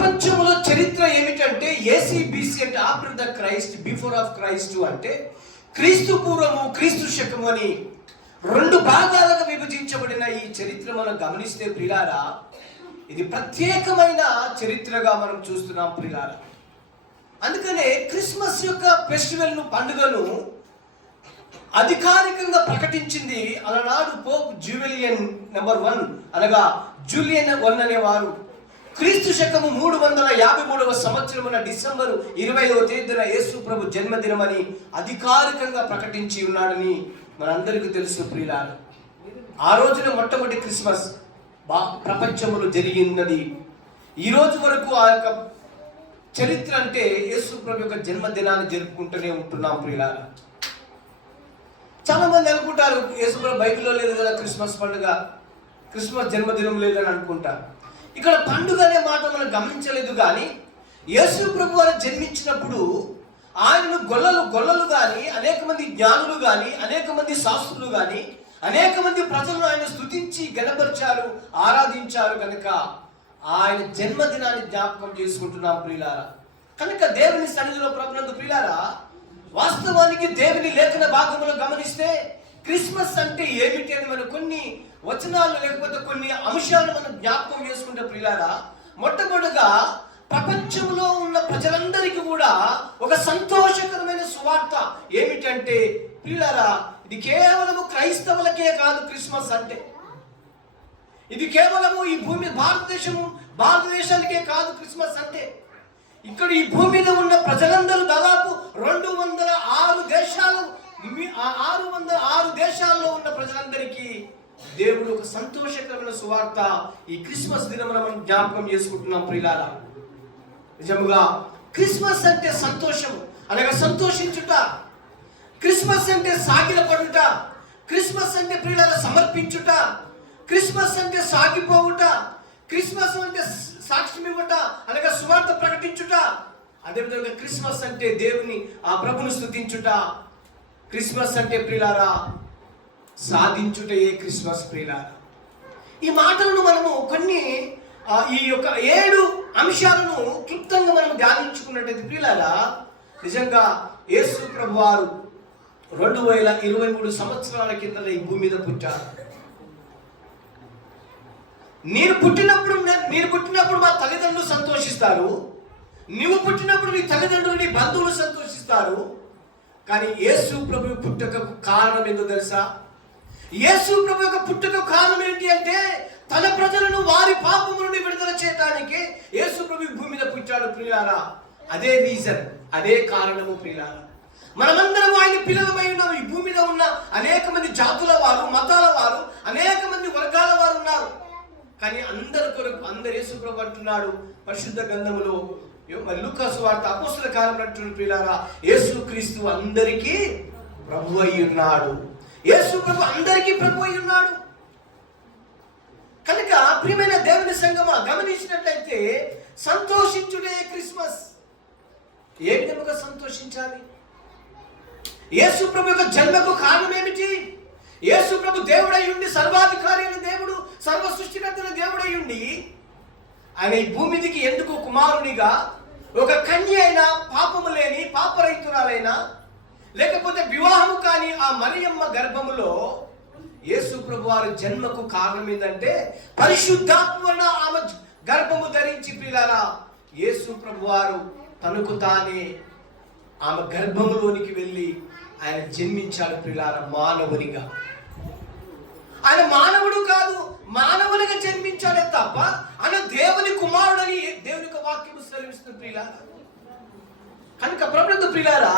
ప్రపంచంలో చరిత్ర ఏమిటంటే ఏసీబీసీ అంటే after the Christ before of Christ అంటే క్రీస్తు పూర్వము క్రీస్తు శకము అని రెండు భాగాలుగా విభజించబడిన ఈ చరిత్ర మనం గమనిస్తే ప్రిలారా ఇది ప్రత్యేకమైన చరిత్రగా మనం చూస్తున్నాం ప్రిలారా. అందుకనే క్రిస్మస్ యొక్క ఫెస్టివల్ను పండుగను అధికారికంగా ప్రకటించింది అలనాడు పోప్ జూవెలియన్ నెంబర్ వన్ అనగా జూలియన్ వన్ అనేవారు. క్రీస్తు శకము మూడు వందల యాభై మూడవ సంవత్సరమున డిసెంబరు ఇరవైవ తేదీన యేసు ప్రభు జన్మదినమని అధికారికంగా ప్రకటించి ఉన్నాడని మనందరికీ తెలుసు ప్రియులారు. ఆ రోజున మొట్టమొదటి క్రిస్మస్ బా ప్రపంచంలో జరిగినది. ఈ రోజు వరకు ఆ యొక్క చరిత్ర అంటే యేసు ప్రభు యొక్క జన్మదినాన్ని జరుపుకుంటూనే ఉంటున్నాం ప్రియులారా. చాలా మంది అనుకుంటారు యేసుప్రభు బైబిల్లో లేదు కదా క్రిస్మస్ పండుగ క్రిస్మస్ జన్మదినం లేదని అనుకుంటారు. ఇక్కడ పండుగ అనే మాట మనం గమనించలేదు కానీ యేసు ప్రభు వారు జన్మించినప్పుడు ఆయనను గొల్లలు గొల్లలు కానీ అనేక మంది జ్ఞానులు కానీ అనేక మంది శాస్త్రులు కానీ అనేక మంది ప్రజలను ఆయన స్తుతించి గణపరిచారు ఆరాధించారు కనుక ఆయన జన్మదినాన్ని జ్ఞాపకం చేసుకుంటున్నాం ప్రియులారా. కనుక దేవుని సన్నిధిలో ప్రభునందు ప్రియులారా వాస్తవానికి దేవుని లేఖన భాగంలో గమనిస్తే క్రిస్మస్ అంటే ఏమిటి అని మనం కొన్ని వచనాలు లేకపోతే కొన్ని అంశాలు మనం జ్ఞాపకం చేసుకుంటే ప్రియులారా మొట్టమొదటిగా ప్రపంచంలో ఉన్న ప్రజలందరికీ కూడా ఒక సంతోషకరమైన సువార్త ఏమిటంటే ప్రియులారా ఇది కేవలము క్రైస్తవులకే కాదు క్రిస్మస్ అంటే. ఇది కేవలము ఈ భూమి భారతదేశము భారతదేశానికే కాదు క్రిస్మస్ అంటే. ఇక్కడ ఈ భూమి మీద ఉన్న ప్రజలందరూ దాదాపు రెండు వందల ఆరు దేశాలు ఆ ఆరు వందల ఆరు దేశాల్లో ఉన్న ప్రజలందరికీ దేవుడు ఒక సంతోషకరమైన సువార్త ఈ క్రిస్మస్ దినమున మనం జ్ఞాపకం చేసుకుంటున్నాం ప్రియులారా. నిజముగా క్రిస్మస్ అంటే సంతోషం అనగా సంతోషించుట. క్రిస్మస్ అంటే సాగిల పడుట. క్రిస్మస్ అంటే ప్రియుల సమర్పించుట. క్రిస్మస్ అంటే సాగిపోవుట. క్రిస్మస్ అంటే సాక్ష్యం ఇవ్వట అనగా సువార్త ప్రకటించుట. అదేవిధంగా క్రిస్మస్ అంటే దేవుని ఆ ప్రభును స్థుతించుట క్రిస్మస్ అంటే ప్రియులారా సాధించుట ఏ క్రిస్మస్ ప్రియులారా ఈ మాటలను మనము కొన్ని ఈ యొక్క ఏడు అంశాలను క్లుప్తంగా మనం ధ్యానించుకున్నట్టయితే ప్రియులారా నిజంగా యేసు ప్రభు వారు రెండు వేల ఇరవై మూడు సంవత్సరాల కింద ఈ భూమి మీద పుట్టారు. నేను పుట్టినప్పుడు నేను పుట్టినప్పుడు మా తల్లిదండ్రులు సంతోషిస్తారు. నువ్వు పుట్టినప్పుడు నీ తల్లిదండ్రులు నీ బంధువులు సంతోషిస్తారు. కానీ యేసు ప్రభు పుట్టకకు కారణం ఏందో తెలుసా? యేసు ప్రభు యొక్క పుట్టుక కారణం ఏంటి అంటే తన ప్రజలను వారి పాపము నుండి విడుదల చేయడానికి యేసు ప్రభు భూమి మీద పుట్టాడు ప్రియులారా. అదే రీజన్ అదే కారణము ప్రియులారా. మనమందరం ఆయన పిల్లలమై ఉన్నాం ఈ భూమి మీద ఉన్న అనేక మంది జాతుల వారు మతాల వారు అనేక మంది వర్గాల వారు ఉన్నారు. కానీ అందరి కొరకు అందరు యేసు ప్రభు అంటున్నాడు పరిశుద్ధ గ్రంథములో లూకాసు వార్త అపుసుల కాలం అంటున్న ప్రియులారా యేసు క్రీస్తు అందరికీ ప్రభు అయి ఉన్నాడు. యేసు ప్రభు అందరికీ ప్రభు అయి ఉన్నాడు. కనుక ప్రియమైన దేవుని సంగమ గమనించినట్లయితే సంతోషించుడే క్రిస్మస్. ఏ విధముగా సంతోషించాలి? యేసు ప్రభు యొక్క జన్మకు కారణం ఏమిటి? యేసు ప్రభు దేవుడై ఉండి సర్వాధికారి అయిన దేవుడు సర్వ సృష్టికర్తల దేవుడై ఉండి ఆయన ఈ భూమిదికి ఎందుకు కుమారునిగా ఒక కన్య అయినా పాపము లేని పాపరహితురాలైన లేకపోతే వివాహము కాని ఆ మరియమ్మ గర్భములో యేసు ప్రభు వారి జన్మకు కారణం ఏంటంటే పరిశుద్ధాత్మన ఆమె గర్భము ధరించి పిల్లల యేసు ప్రభు వారు తనకు తానే ఆమె గర్భములోనికి వెళ్ళి ఆయన జన్మించాడు పిల్లార మానవునిగా. ఆయన మానవుడు కాదు మానవునిగా జన్మి తప్ప ఆయన దేవుని కుమారుడని దేవుని యొక్క వాక్యము సెలవిస్తుంది ప్రియులారా కనుక ప్రభుత్వ ప్రియులారా